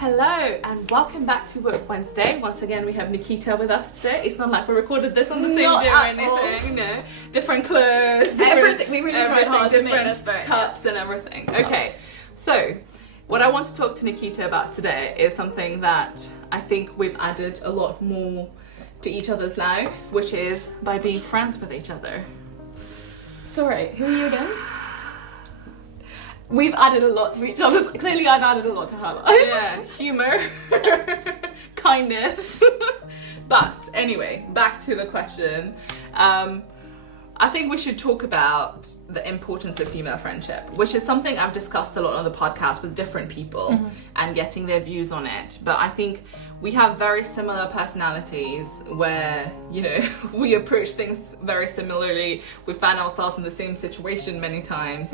Hello and welcome back to Work Wednesday. Once again, we have Nikita with us today. It's not like we recorded this on the same day or anything. No, different clothes, everything. We really tried hard to make this very cups and everything. Okay, so what I want to talk to Nikita about today is something that I think we've added a lot more to each other's life, which is by being friends with each other. Sorry, who are you again? We've added a lot to each other's. Clearly, I've added a lot to her life. Yeah, humor, kindness. But anyway, back to the question. I think we should talk about the importance of female friendship, which is something I've discussed a lot on the podcast with different people and getting their views on it. But I think we have very similar personalities where, you know, we approach things very similarly. We find ourselves in the same situation many times,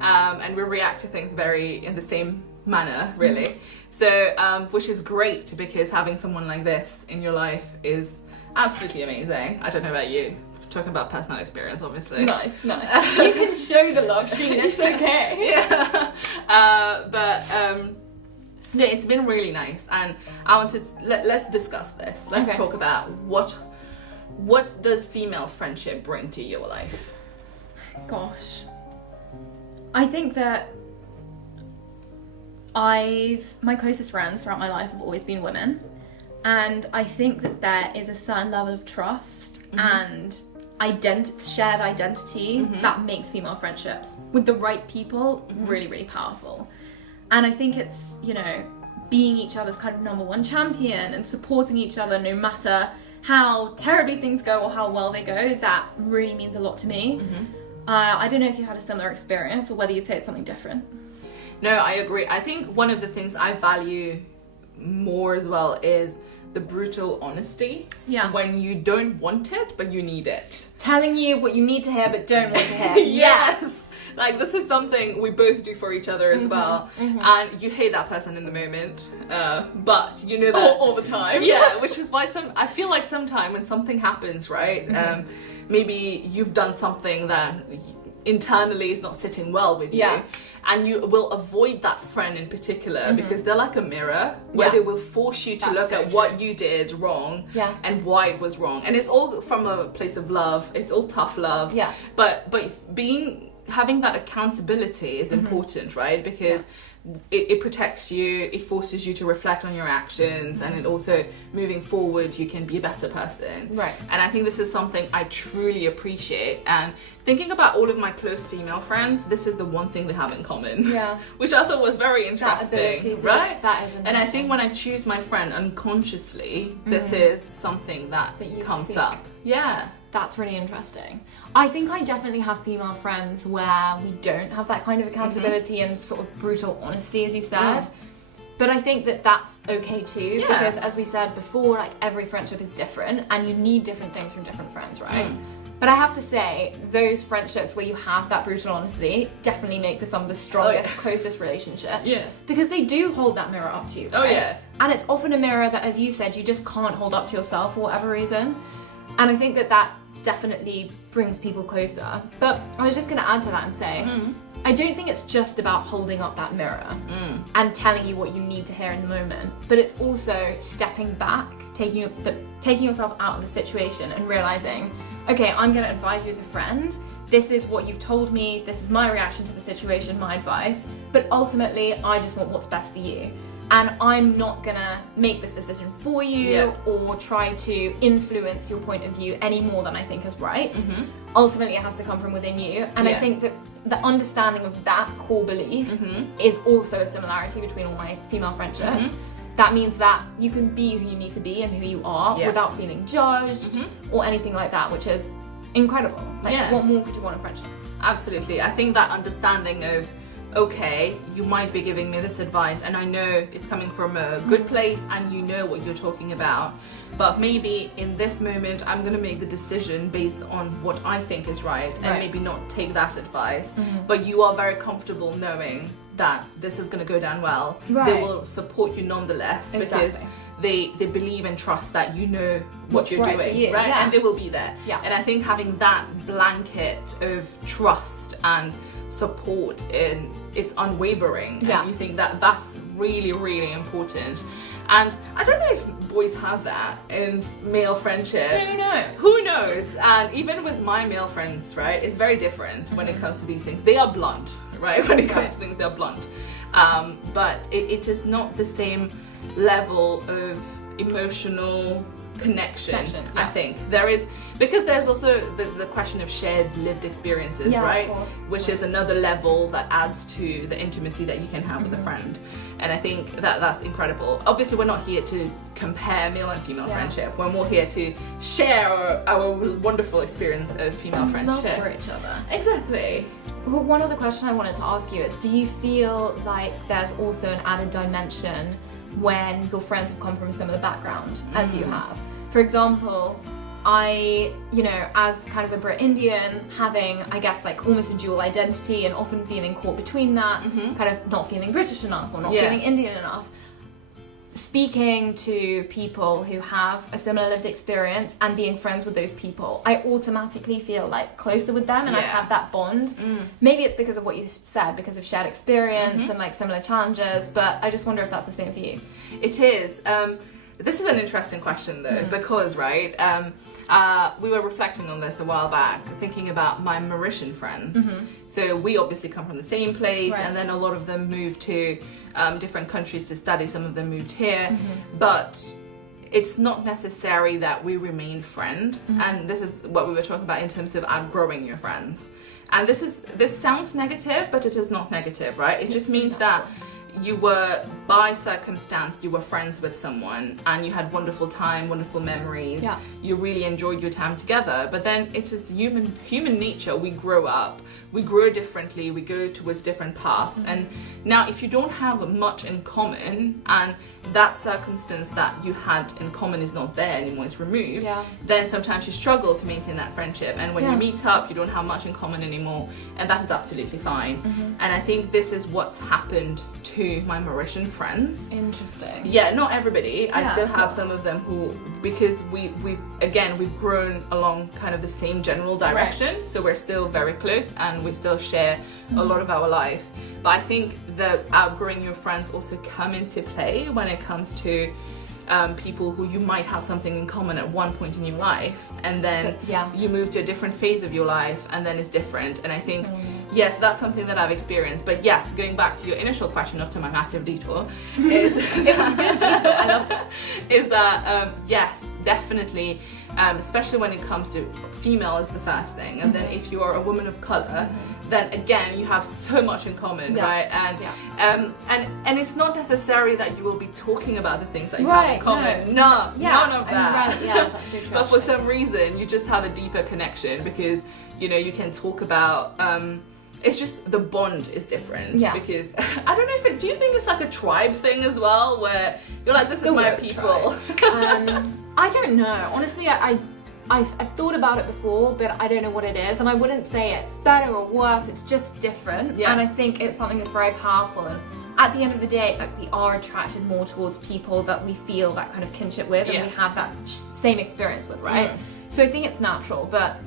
and we react to things in the same manner, really. So, which is great because having someone like this in your life is absolutely amazing. I don't know about you. Talking about personal experience, obviously. Nice. You can show the love, Sheen. It's okay. Yeah. No, it's been really nice, and I wanted to, let's discuss this. Let's talk about what does female friendship bring to your life? Gosh, I think that my closest friends throughout my life have always been women, and I think that there is a certain level of trust and shared identity that makes female friendships with the right people really, really powerful. And I think it's, you know, being each other's kind of number one champion and supporting each other no matter how terribly things go or how well they go, that really means a lot to me. I don't know if you had a similar experience or whether you'd say it's something different. No, I agree. I think one of the things I value more as well is the brutal honesty. Yeah. When you don't want it, but you need it. Telling you what you need to hear, but don't want to hear. Yes. Like, this is something we both do for each other as well. And you hate that person in the moment, but you know that all the time. Yeah, which is why I feel like sometimes when something happens, right? Maybe you've done something that internally is not sitting well with you, and you will avoid that friend in particular because they're like a mirror where they will force you to look at what you did wrong and why it was wrong. And it's all from a place of love. It's all tough love. Yeah. But having that accountability is important, right? Because it protects you, it forces you to reflect on your actions, and it also, moving forward, you can be a better person. Right. And I think this is something I truly appreciate. And thinking about all of my close female friends, this is the one thing they have in common. Yeah. Which I thought was very interesting, right? That is interesting. And I think when I choose my friend unconsciously, this is something that comes up. Yeah. That's really interesting. I think I definitely have female friends where we don't have that kind of accountability and sort of brutal honesty, as you said. But I think that that's okay too, because as we said before, like, every friendship is different and you need different things from different friends, right? But I have to say, those friendships where you have that brutal honesty definitely make for some of the strongest, closest relationships. Yeah. Because they do hold that mirror up to you, right? Oh yeah. And it's often a mirror that, as you said, you just can't hold up to yourself for whatever reason. And I think that definitely brings people closer. But I was just going to add to that and say, I don't think it's just about holding up that mirror and telling you what you need to hear in the moment, but it's also stepping back, taking yourself out of the situation and realizing, okay, I'm going to advise you as a friend. This is what you've told me. This is my reaction to the situation, my advice. But ultimately, I just want what's best for you. And I'm not gonna make this decision for you or try to influence your point of view any more than I think is right. Ultimately, it has to come from within you. And I think that the understanding of that core belief is also a similarity between all my female friendships. That means that you can be who you need to be and who you are without feeling judged or anything like that, which is incredible. Like, what more could you want in friendship? Absolutely. I think that understanding of, okay, you might be giving me this advice and I know it's coming from a good place and you know what you're talking about, but maybe in this moment I'm going to make the decision based on what I think is right and maybe not take that advice, but you are very comfortable knowing that this is going to go down well. They will support you nonetheless because they believe and trust that you know what you're doing, right? And they will be there. And I think having that blanket of trust and support is unwavering, and you think that that's really, really important. And I don't know if boys have that in male friendship. Who knows? And even with my male friends, right, it's very different when it comes to these things. They are blunt, right? When it comes to things, they're blunt. But it is not the same level of emotional connection. I think there is, because there's also the question of shared lived experiences, right? Which is another level that adds to the intimacy that you can have with a friend. And I think that's incredible. Obviously, we're not here to compare male and female friendship. We're more here to share our wonderful experience of female friendship. Love for each other. Exactly. Well, one other question I wanted to ask you is, do you feel like there's also an added dimension when your friends have come from a similar background as you have? For example, I, as kind of a Brit Indian, having, I guess, like almost a dual identity and often feeling caught between that, kind of not feeling British enough or not feeling Indian enough, speaking to people who have a similar lived experience and being friends with those people, I automatically feel like closer with them and I have that bond. Maybe it's because of what you said, because of shared experience and like similar challenges, but I just wonder if that's the same for you. It is. This is an interesting question though, because, right, we were reflecting on this a while back, thinking about my Mauritian friends. So we obviously come from the same place, and then a lot of them moved to different countries to study. Some of them moved here, but it's not necessary that we remain friend. And this is what we were talking about in terms of outgrowing your friends. And this sounds negative, but it is not negative, right? It just means that you were, by circumstance, you were friends with someone and you had wonderful time, wonderful memories. You really enjoyed your time together. But then it's just human nature. We grow up, we grow differently, we go towards different paths. And now if you don't have much in common and that circumstance that you had in common is not there anymore, it's removed, then sometimes you struggle to maintain that friendship. And when you meet up, you don't have much in common anymore, and that is absolutely fine. And I think this is what's happened to my Mauritian friends. Interesting. Yeah, not everybody. I still have some of them who, because we've grown along kind of the same general direction, so we're still very close and we still share a lot of our life. But I think the outgrowing your friends also come into play when it comes to people who you might have something in common at one point in your life, and then you move to a different phase of your life and then it's different. And I think yes, that's something that I've experienced. But yes, going back to your initial question after my massive detour, is it was a good detour, I loved it, is that yes, definitely, especially when it comes to female is the first thing, and then if you are a woman of color, then again you have so much in common, right? And it's not necessary that you will be talking about the things that you have in common. None of that. That's so true. But for some reason you just have a deeper connection because you can talk about it's just the bond is different. Because I don't know do you think it's like a tribe thing as well, where you're like, this is my people? I don't know. Honestly, I've thought about it before, but I don't know what it is, and I wouldn't say it's better or worse. It's just different, and I think it's something that's very powerful. And at the end of the day, like, we are attracted more towards people that we feel that kind of kinship with, and we have that same experience with, right? So I think it's natural. But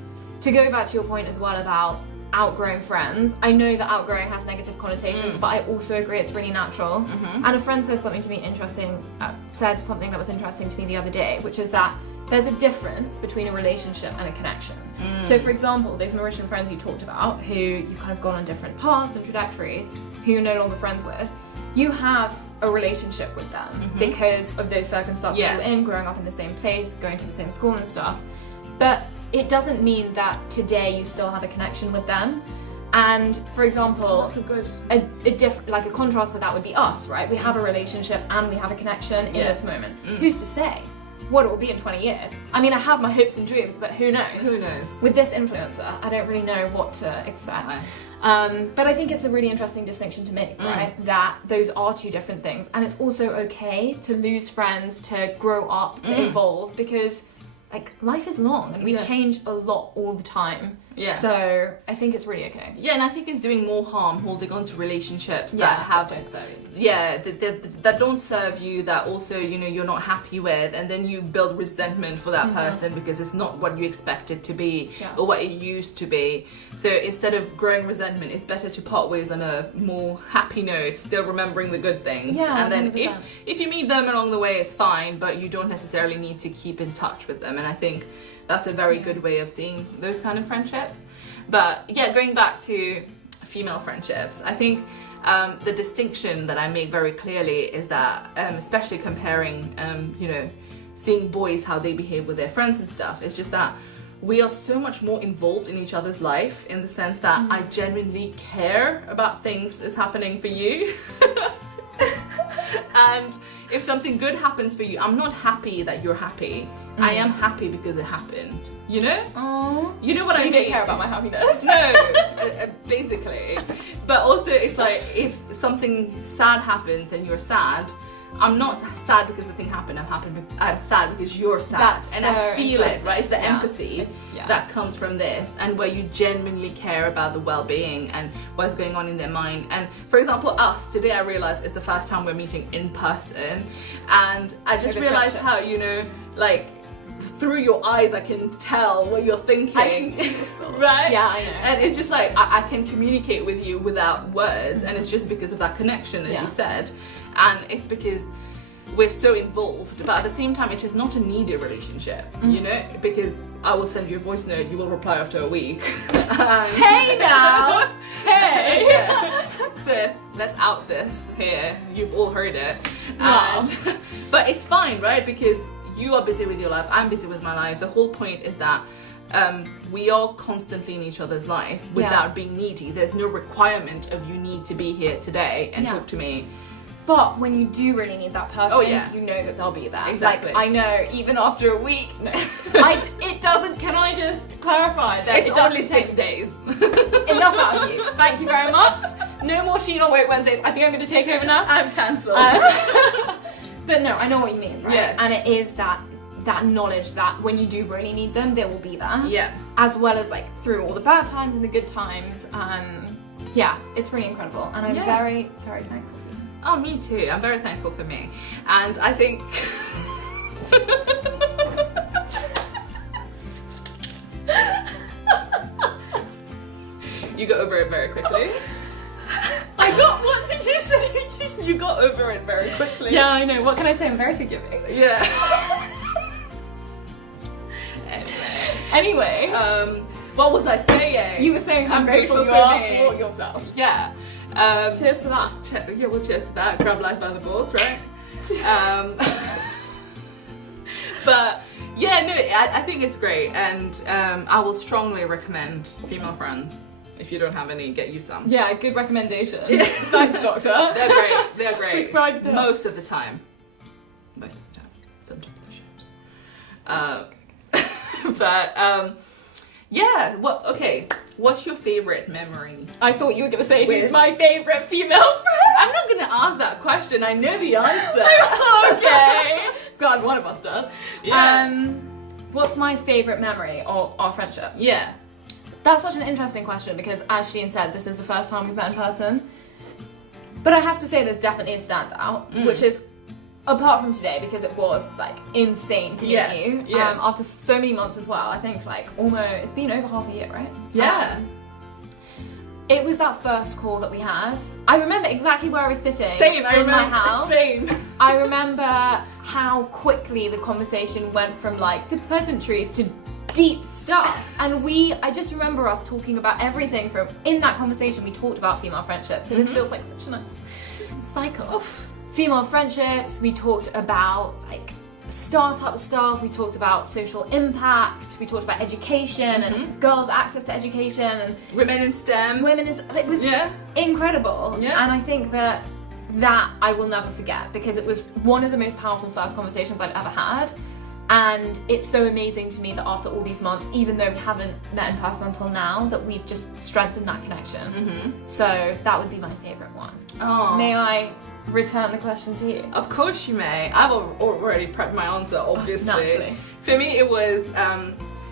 to go back to your point as well about outgrowing friends, I know that outgrowing has negative connotations, but I also agree it's really natural. And a friend said something to me interesting, said something that was interesting to me the other day, which is that there's a difference between a relationship and a connection. So for example, those Mauritian friends you talked about, who you've kind of gone on different paths and trajectories, who you're no longer friends with, you have a relationship with them because of those circumstances you're in, growing up in the same place, going to the same school and stuff. But it doesn't mean that today you still have a connection with them. And for example, that's so good. A contrast to that would be us, right? We have a relationship and we have a connection in this moment. Who's to say what it will be in 20 years? I mean, I have my hopes and dreams, but who knows? Who knows? With this influencer, I don't really know what to expect. But I think it's a really interesting distinction to make, right? That those are two different things. And it's also okay to lose friends, to grow up, to evolve, because like life is long and we change a lot all the time. Yeah. So I think it's really okay. Yeah, and I think it's doing more harm holding on to relationships that don't serve you. Yeah, that don't serve you, that also, you know, you're not happy with, and then you build resentment for that person because it's not what you expect it to be or what it used to be. So instead of growing resentment, it's better to part ways on a more happy note, still remembering the good things. Yeah, and then 100%. if you meet them along the way, it's fine, but you don't necessarily need to keep in touch with them. And I think that's a very good way of seeing those kind of friendships. But yeah, going back to female friendships, I think the distinction that I make very clearly is that, especially comparing, you know, seeing boys, how they behave with their friends and stuff, it's just that we are so much more involved in each other's life, in the sense that I genuinely care about things that's happening for you. And if something good happens for you, I'm not happy that you're happy. I am happy because it happened, you know? Oh, you know what I mean? You don't care about my happiness? No, basically. But also, if something sad happens and you're sad, I'm not sad because the thing happened. I'm sad because you're sad. That's and so I feel it, right? It's the Yeah. empathy Yeah. that comes from this, and where you genuinely care about the well-being and what's going on in their mind. And for example, us today, I realized is the first time we're meeting in person, and I just realized how, you know, like, through your eyes I can tell what you're thinking. I can see the soul. Right? Yeah, I know. And it's just like I can communicate with you without words, and it's just because of that connection, as you said. And it's because we're so involved, but at the same time it is not a needy relationship, you know, because I will send you a voice note, you will reply after a week. Hey now! Hey! Yeah. So let's out this here, you've all heard it. Wow. But it's fine, right? Because you are busy with your life, I'm busy with my life. The whole point is that we are constantly in each other's life without being needy. There's no requirement of you need to be here today and talk to me. But when you do really need that person, you know that they'll be there. Exactly. Like, I know, even after a week, no, it doesn't, can I just clarify that It's only 6 days. Enough out of you. Thank you very much. No more Sheen on Woke Wednesdays. I think I'm going to take over now. I'm cancelled. But no, I know what you mean, right? Yeah. And it is that knowledge that when you do really need them, they will be there. Yeah. As well as like through all the bad times and the good times. Yeah, it's really incredible. And I'm very, very thankful. Oh, me too. I'm very thankful for me. And I think... You got over it very quickly. What did you say? You got over it very quickly. Yeah, I know. What can I say? I'm very forgiving. Yeah. Anyway. What was I saying? You were saying how grateful you are for yourself. Yeah. Cheers to that. Yeah, well, cheers to that. Grab life by the balls, right? But yeah, no, I think it's great, and I will strongly recommend female friends. If you don't have any, get you some. Yeah, good recommendation. Thanks, doctor. They're great. They're great. Prescribe them. Most of the time. Most of the time. Sometimes they should. But yeah. Okay. What's your favorite memory? I thought you were going to say who's my favorite female friend. I'm not going to ask that question. I know the answer. Okay. Glad one of us does. Yeah. What's my favorite memory of our friendship? Yeah. That's such an interesting question because, as Sheen said, this is the first time we've met in person. But I have to say there's definitely a standout, which is, apart from today, because it was, like, insane to meet you. Yeah. After so many months as well. I think, like, it's been over half a year, right? Yeah. It was that first call that we had. I remember exactly where I was sitting in my house. Same. I remember how quickly the conversation went from, like, the pleasantries to deep stuff, and I just remember us talking about everything from, in that conversation we talked about female friendships, so this feels like such a nice cycle. Female friendships, we talked about like startup stuff, we talked about social impact, we talked about education and girls' access to education and women in STEM. It was incredible, and I think that I will never forget, because it was one of the most powerful first conversations I've ever had. And it's so amazing to me that after all these months, even though we haven't met in person until now, that we've just strengthened that connection. So that would be my favourite one. Oh. May I return the question to you? Of course you may. I've already prepped my answer, obviously. Naturally. For me, it was,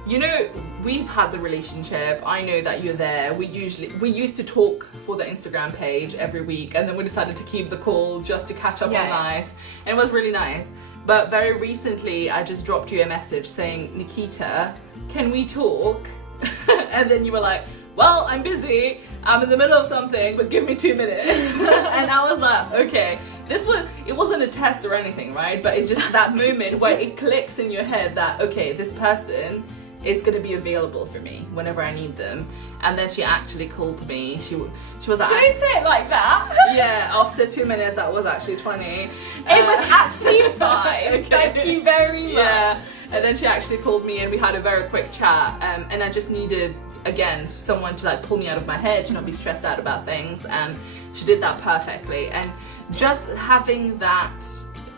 you know, we've had the relationship. I know that you're there. We used to talk for the Instagram page every week, and then we decided to keep the call just to catch up on life, and it was really nice. But very recently, I just dropped you a message saying, Nikita, can we talk? And then you were like, well, I'm busy. I'm in the middle of something, but give me 2 minutes. And I was like, okay. It wasn't a test or anything, right? But it's just that moment where it clicks in your head that, okay, this person is going to be available for me whenever I need them. And then she actually called me. She was like, don't say it like that. Yeah, after 2 minutes, that was actually 20. It was actually 5. Okay. Thank you very much. Yeah, and then she actually called me and we had a very quick chat. And I just needed, again, someone to like pull me out of my head, to not be stressed out about things. And she did that perfectly. And just having that,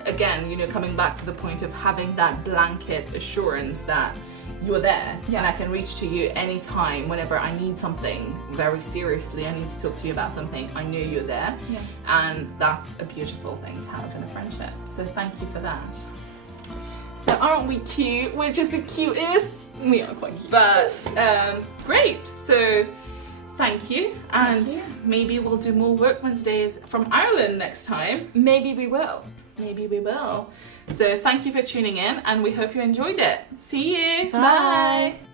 again, you know, coming back to the point of having that blanket assurance that you're there and I can reach to you anytime whenever I need something very seriously, I need to talk to you about something, I know you're there. And that's a beautiful thing to have in a friendship, so thank you for that. So aren't we cute? We're just the cutest. We are quite cute. But great, so thank you, and maybe we'll do more Work Wednesdays from Ireland next time. Maybe we will. Maybe we will. So thank you for tuning in, and we hope you enjoyed it. See you. Bye. Bye.